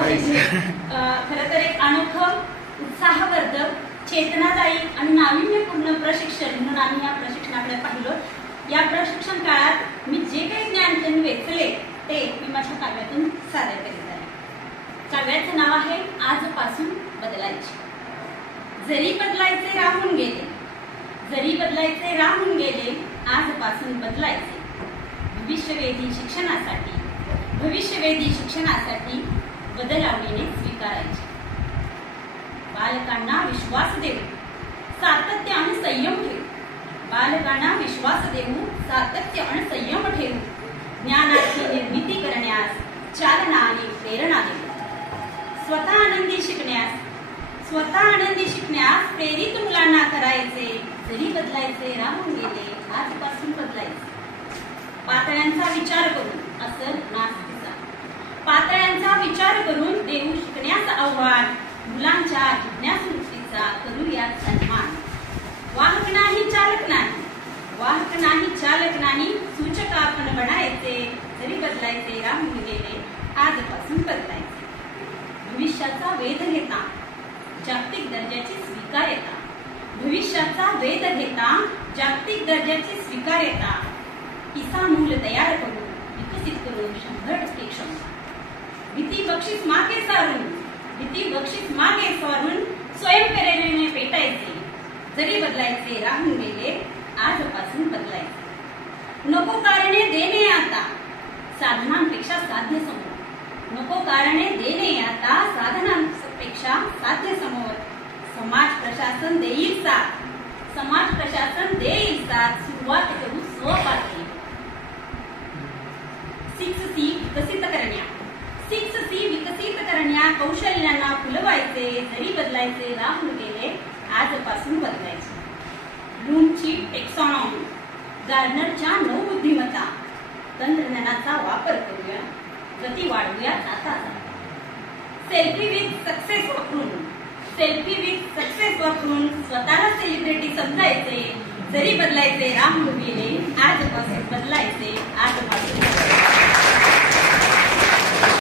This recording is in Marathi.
खरं तर एक अनोखं उत्साहवर्धक चेतनादायी आणि नाविन्यपूर्ण प्रशिक्षण म्हणून आम्ही या प्रशिक्षणाकडे पाहिलो। या प्रशिक्षण काळात मी जे काही ज्ञान वेचले ते मी माझ्या काव्यातून सादर करीत आहे। काव्याचं नाव आहे आजपासून बदलायचे। जरी बदलायचे राहून गेले, जरी बदलायचे राहून गेले, आजपासून बदलायचे। भविष्यवेधी शिक्षणासाठी बदल आवडीने स्वीकारायचे। बालकांना विश्वास देऊ, सातत्य आणि संयम ठेवू। बालकांना विश्वास देऊ, सातत्य आणि संयम ठेवू। ज्ञानाची निर्मिती करण्यास चालना आणि प्रेरणा देऊ। स्वतः आनंदी शिकण्यास प्रेरित मुलांना करायचे। जरी बदलायचे राहून गेले, आजपासून बदलायचे। पातळ्यांचा विचार करून असं नास्तिकता, पातळ्यांचा विचार करून देऊ शिकण्यास आव्हान। मुलांच्या जिज्ञासू वृत्तीचा करूया सन्मान। वाहक नाही चालक नाही, वाहक नाही चालक नाही, सूचक आपण बनायचे। जरी बदलायचे राहून गेले, आजपासून बदलायचे। भविष्याचा वेध घेता जागतिक दर्जाची स्वीकार्यता। भविष्याचा वेध घेता जागतिक दर्जाची स्वीकार्यता। किसा मूल तयार करून विकसित करून 100% क्षमता। भीती बक्षीस मागे सारून स्वयंप्रेरणेने पेटायचे। जरी बदलायचे राहून गेले, आजपासून बदलायचे। नको कारणे देणे आता साधनांपेक्षा साध्य समोर। नको कारणे देणे आता साधनांपेक्षा साध्य समोर। समाज प्रशासन देईल साथ, समाज प्रशासन देईल साथ। सुरुवात करू स्वपातळी। 6C विकसित करण्या कौशल्यांना फुलवायचे। जरी बदलायचे राहून गेले, आजपासून बदलायचे। ब्लूमची टेक्सॉनॉमी, गार्डनरच्या 9 बुद्धिमत्ता। तंत्रज्ञानाचा वापर करूया, गती वाढवूया आता। सेल्फी विथ सक्सेस वापरून स्वतःला सेलिब्रिटी समजायचे। जरी बदलायचे राहून गेले, आजपासून बदलायचे। आजपासून